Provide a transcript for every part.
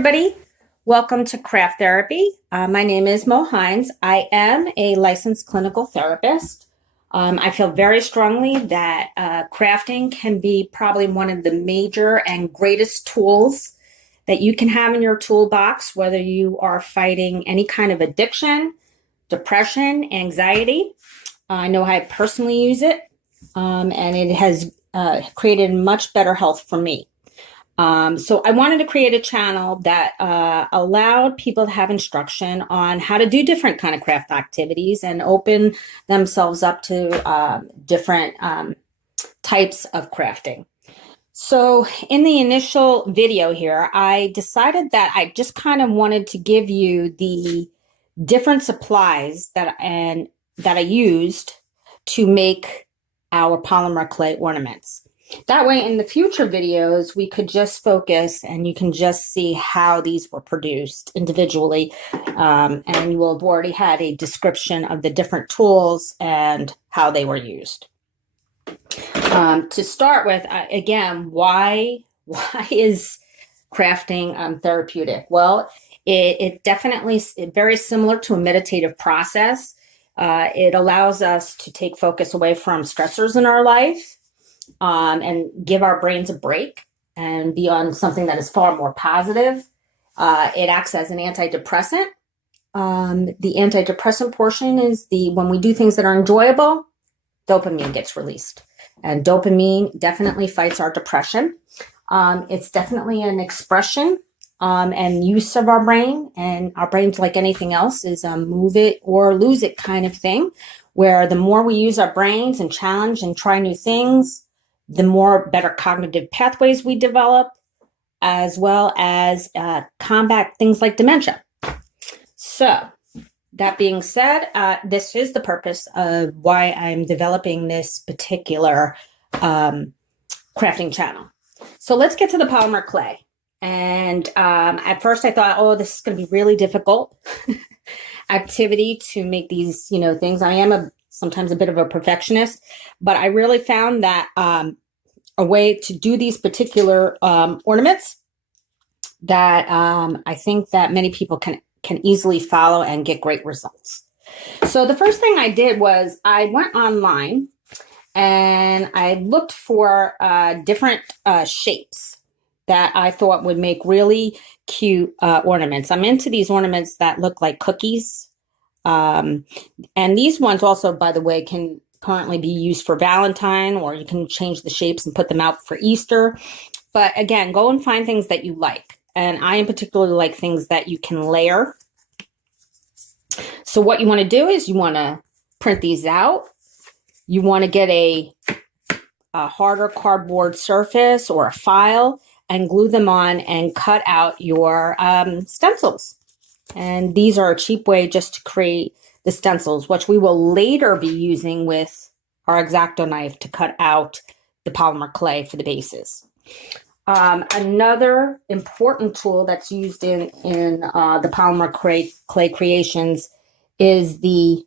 everybody. Welcome to Craft Therapy. My name is Mo Hines. I am a licensed clinical therapist. I feel very strongly that crafting can be probably one of the major and greatest tools that you can have in your toolbox, whether you are fighting any kind of addiction, depression, anxiety. I know I personally use it, and it has created much better health for me. So I wanted to create a channel that allowed people to have instruction on how to do different kind of craft activities and open themselves up to different types of crafting. So in the initial video here, I decided that I just kind of wanted to give you the different supplies that I used to make our polymer clay ornaments. That way, in the future videos, we could just focus and you can just see how these were produced individually. And you will have already had a description of the different tools and how they were used. To start with, again, why is crafting therapeutic? Well, it definitely is very similar to a meditative process. It allows us to take focus away from stressors in our life. And give our brains a break and be on something that is far more positive. It acts as an antidepressant. The antidepressant portion is when we do things that are enjoyable, dopamine gets released. And dopamine definitely fights our depression. It's definitely an expression and use of our brain. And our brains, like anything else, is a move it or lose it kind of thing, where the more we use our brains and challenge and try new things, the more better cognitive pathways we develop, as well as combat things like dementia. So that being said, this is the purpose of why I'm developing this particular crafting channel. So let's get to the polymer clay. And at first I thought, oh, this is going to be really difficult activity to make these, things. I am sometimes a bit of a perfectionist, but I really found that a way to do these particular ornaments that I think that many people can easily follow and get great results. So the first thing I did was I went online and I looked for different shapes that I thought would make really cute ornaments. I'm into these ornaments that look like cookies. And these ones also, by the way, can currently be used for Valentine, or you can change the shapes and put them out for Easter. But again, go and find things that you like. And I in particular like things that you can layer. So what you want to do is you want to print these out. You want to get a harder cardboard surface or a file and glue them on and cut out your stencils. And these are a cheap way just to create the stencils, which we will later be using with our X-Acto knife to cut out the polymer clay for the bases. Another important tool that's used in the polymer clay creations is the,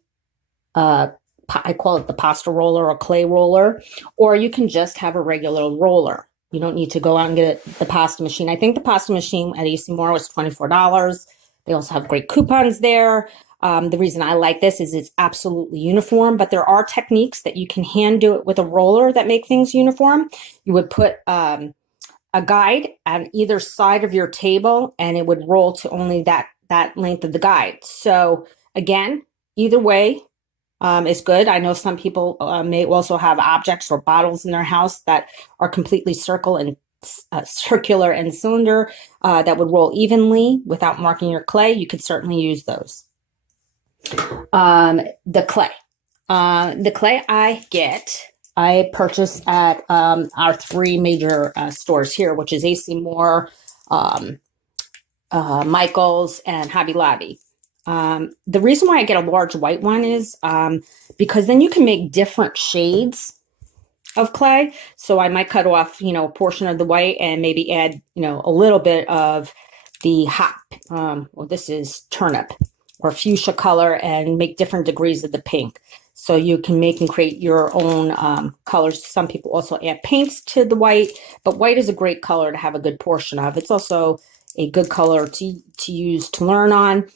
I call it the pasta roller or clay roller, or you can just have a regular roller. You don't need to go out and get the pasta machine. I think the pasta machine at AC Moore was $24. They also have great coupons there. The reason I like this is it's absolutely uniform, but there are techniques that you can hand do it with a roller that make things uniform. You would put a guide on either side of your table and it would roll to only that length of the guide. So again, either way is good. I know some people may also have objects or bottles in their house that are completely circular and cylinder that would roll evenly without marking your clay. You could certainly use those. The clay I purchase at our three major stores here, which is AC Moore, Michael's, and Hobby Lobby. The reason why I get a large white one is because then you can make different shades of clay. So I might cut off, a portion of the white and maybe add, a little bit of the hot, well, this is turnip or fuchsia color, and make different degrees of the pink. So you can make and create your own colors. Some people also add paints to the white, but white is a great color to have a good portion of. It's also, a good color to use to learn on.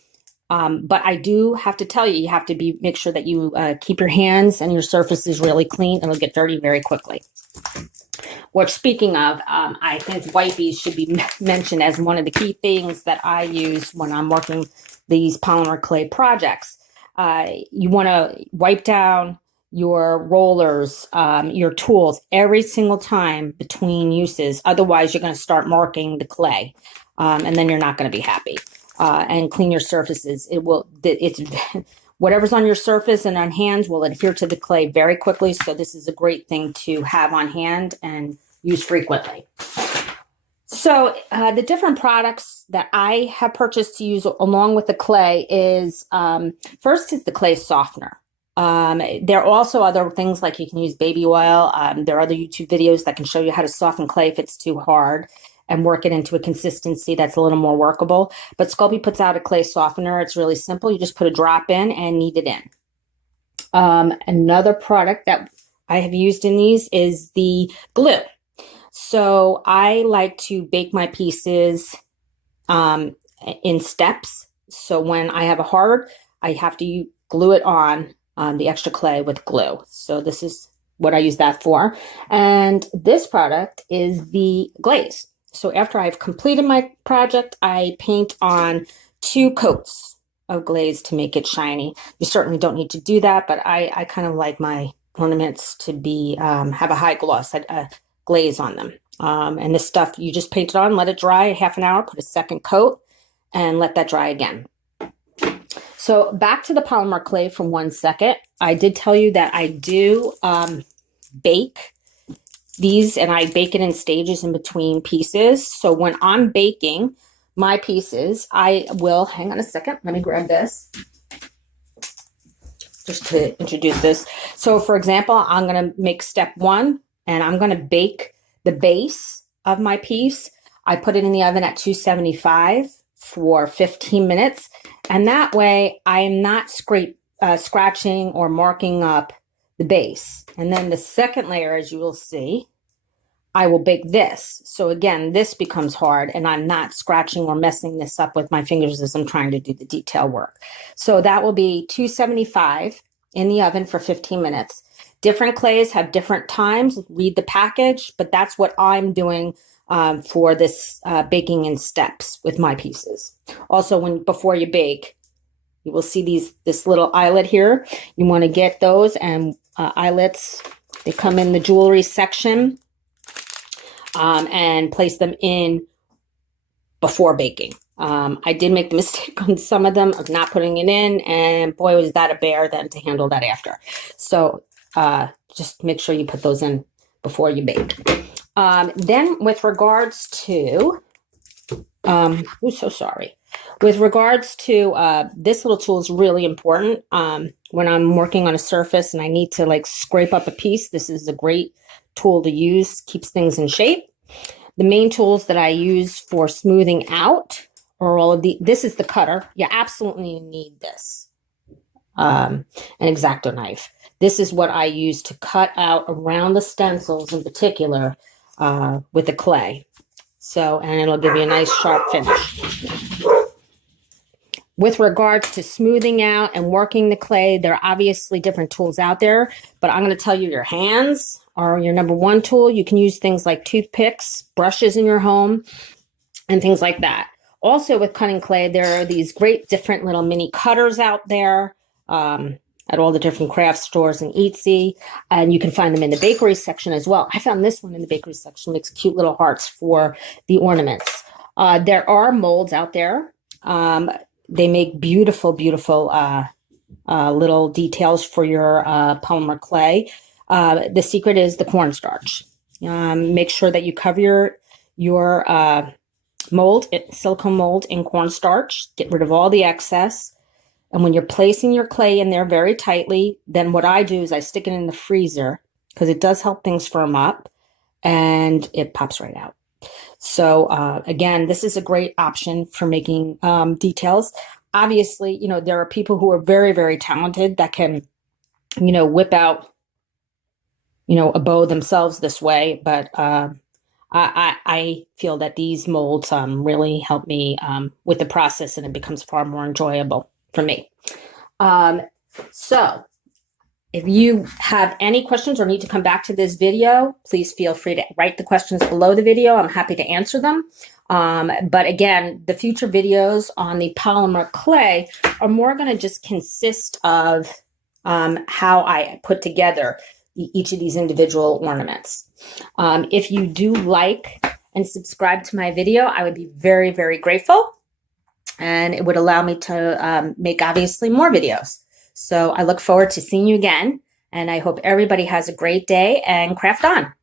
But I do have to tell you, you have to make sure that you keep your hands and your surfaces really clean, and it'll get dirty very quickly. Which, speaking of, I think wipes should be mentioned as one of the key things that I use when I'm working these polymer clay projects. You want to wipe down your rollers, your tools every single time between uses. Otherwise, you're going to start marking the clay, and then you're not going to be happy. And clean your surfaces. It's whatever's on your surface and on hands will adhere to the clay very quickly. So this is a great thing to have on hand and use frequently. So the different products that I have purchased to use along with the clay is, first is the clay softener. There are also other things like you can use baby oil. There are other YouTube videos that can show you how to soften clay if it's too hard and work it into a consistency that's a little more workable. But Sculpey puts out a clay softener. It's really simple. You just put a drop in and knead it in. Another product that I have used in these is the glue. So I like to bake my pieces in steps. So when I have a hard, I have to glue it on the extra clay with glue. So this is what I use that for. And this product is the glaze. So after I've completed my project, I paint on 2 coats of glaze to make it shiny. You certainly don't need to do that, but I kind of like my ornaments to be have a high gloss, glaze on them. And this stuff, you just paint it on, let it dry half an hour, put a second coat, and let that dry again. So back to the polymer clay for 1 second. I did tell you that I do bake these, and I bake it in stages in between pieces. So when I'm baking my pieces, I will, hang on a second, let me grab this just to introduce this. So for example, I'm going to make step 1, and I'm going to bake the base of my piece. I put it in the oven at 275 for 15 minutes. And that way I am not scratching or marking up the base. And then the second layer, as you will see, I will bake this. So again, this becomes hard, and I'm not scratching or messing this up with my fingers as I'm trying to do the detail work. So that will be 275 in the oven for 15 minutes. Different clays have different times. Read the package, but that's what I'm doing for this baking in steps with my pieces. Also, before you bake, you will see this little eyelet here. You want to get those, and eyelets, they come in the jewelry section, and place them in before baking. I did make the mistake on some of them of not putting it in, and boy, was that a bear then to handle that after. So just make sure you put those in before you bake. Then with regards to, with regards to this little tool is really important. When I'm working on a surface and I need to like scrape up a piece, this is a great tool to use, keeps things in shape. The main tools that I use for smoothing out are all of this is the cutter. You absolutely need this. An X-Acto knife. This is what I use to cut out around the stencils in particular with the clay. So, and it'll give you a nice sharp finish. With regards to smoothing out and working the clay, there are obviously different tools out there, but I'm going to tell you your hands are your number 1 tool. You can use things like toothpicks, brushes in your home, and things like that. Also with cutting clay, there are these great different little mini cutters out there at all the different craft stores and Etsy, and you can find them in the bakery section as well. I found this one in the bakery section, makes cute little hearts for the ornaments. There are molds out there. They make beautiful, beautiful little details for your polymer clay. The secret is the cornstarch. Make sure that you cover your mold, silicone mold in cornstarch. Get rid of all the excess. And when you're placing your clay in there very tightly, then what I do is I stick it in the freezer because it does help things firm up and it pops right out. So again, this is a great option for making details. Obviously, you know, there are people who are very, very talented that can, you know, whip out, you know, a bow themselves this way. But I feel that these molds really help me with the process, and it becomes far more enjoyable for me. So if you have any questions or need to come back to this video, please feel free to write the questions below the video. I'm happy to answer them. But again, the future videos on the polymer clay are more going to just consist of how I put together each of these individual ornaments. If you do like and subscribe to my video, I would be very, very grateful. And it would allow me to make obviously more videos. So I look forward to seeing you again. And I hope everybody has a great day and craft on.